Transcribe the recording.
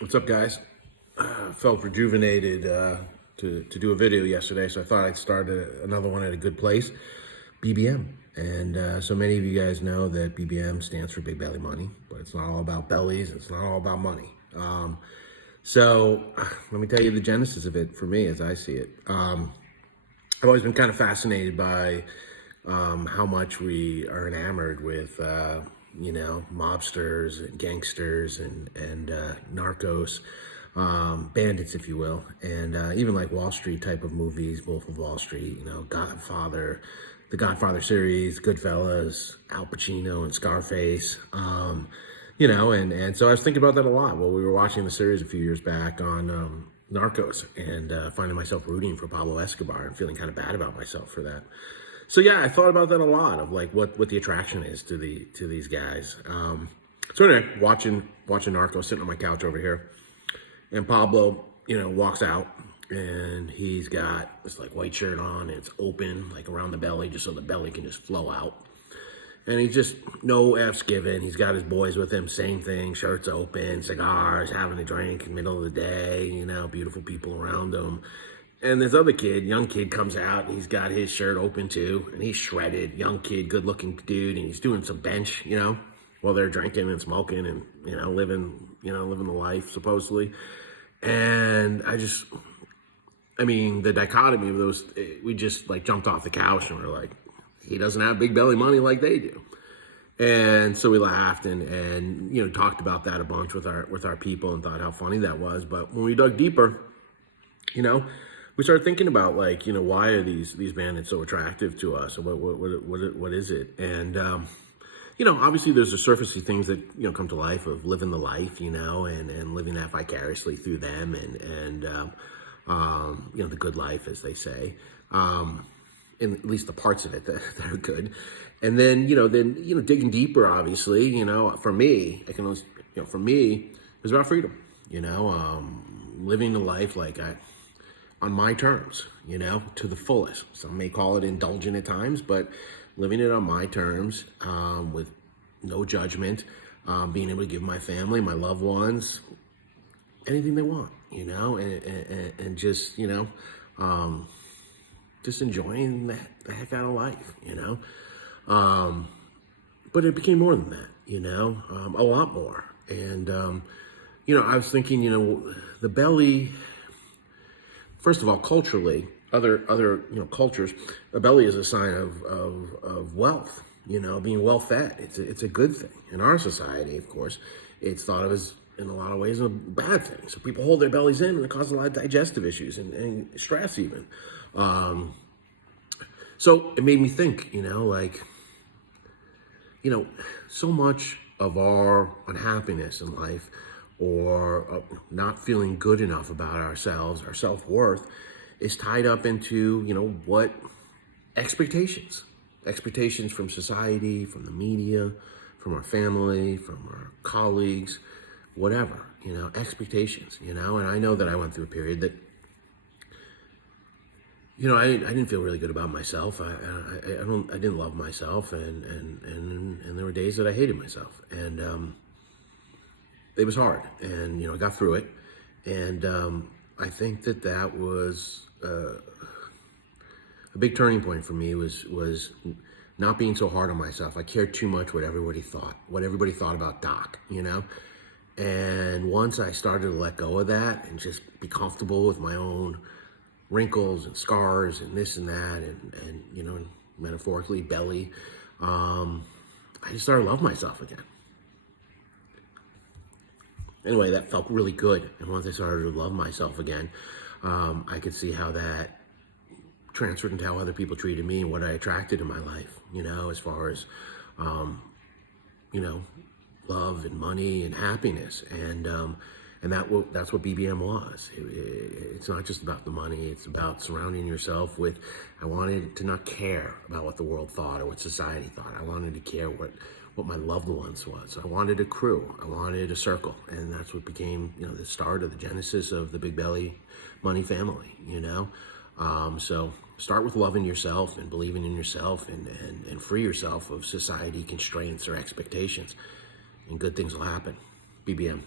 What's up, guys? Felt rejuvenated to do a video yesterday, so I thought I'd start another one at a good place, BBM. And so many of you guys know that BBM stands for Big Belly Money, but it's not all about bellies. It's not all about money. So let me tell you the genesis of it for me as I see it. I've always been kind of fascinated by how much we are enamored with, mobsters and gangsters and narcos, bandits, if you will, and even like Wall Street type of movies, Wolf of Wall Street, Godfather, the Godfather series, Goodfellas, Al Pacino and Scarface, and so I was thinking about that a lot while we were watching the series a few years back on Narcos, and finding myself rooting for Pablo Escobar and feeling kind of bad about myself for that. So yeah, I thought about that a lot of like what the attraction is to these guys. So anyway, watching Narcos, sitting on my couch over here, and Pablo, walks out, and he's got this like white shirt on, and it's open like around the belly, just so the belly can just flow out. And he just, no F's given. He's got his boys with him, same thing, shirts open, cigars, having a drink in the middle of the day, beautiful people around him. And this other kid, young kid, comes out, and he's got his shirt open too, and he's shredded, young kid, good looking dude, and he's doing some bench, while they're drinking and smoking and, living the life, supposedly. And the dichotomy of those, we just like jumped off the couch and we're like, he doesn't have big belly money like they do. And so we laughed and talked about that a bunch with our people and thought how funny that was. But when we dug deeper, we started thinking about like, why are these bandits so attractive to us? Or what is it? And, obviously there's the surfacey things that, come to life of living the life, and living that vicariously through them and the good life, as they say. In at least the parts of it that are good. And then, digging deeper, obviously, for me, for me, it was about freedom, living the life like on my terms, to the fullest. Some may call it indulgent at times, but living it on my terms, with no judgment, being able to give my family, my loved ones, anything they want, and just, just enjoying the heck out of life, but it became more than that, a lot more. And, I was thinking, the belly, first of all, culturally, other cultures, a belly is a sign of wealth, being well fed. It's a good thing. In our society, of course, it's thought of as, in a lot of ways, a bad thing. So people hold their bellies in, and it causes a lot of digestive issues and stress even. So it made me think, so much of our unhappiness in life, or not feeling good enough about ourselves, our self-worth, is tied up into, what expectations from society, from the media, from our family, from our colleagues, whatever, expectations, and I know that I went through a period that, I didn't feel really good about myself. I didn't love myself, and there were days that I hated myself, and it was hard, and I got through it, and I think that was a big turning point for me was not being so hard on myself. I cared too much what everybody thought about Doc, and once I started to let go of that and just be comfortable with my own wrinkles and scars and this and that, and metaphorically belly, I just started to love myself again. Anyway, that felt really good. And once I started to love myself again, I could see how that transferred into how other people treated me and what I attracted in my life, as far as, love and money and happiness. And that's what BBM was. It's not just about the money. It's about surrounding yourself with, I wanted to not care about what the world thought or what society thought. I wanted to care what my loved ones was. I wanted a crew. I wanted a circle. And that's what became, the start of the genesis of the Big Belly Money family, So start with loving yourself and believing in yourself and free yourself of society constraints or expectations. And good things will happen. BBM.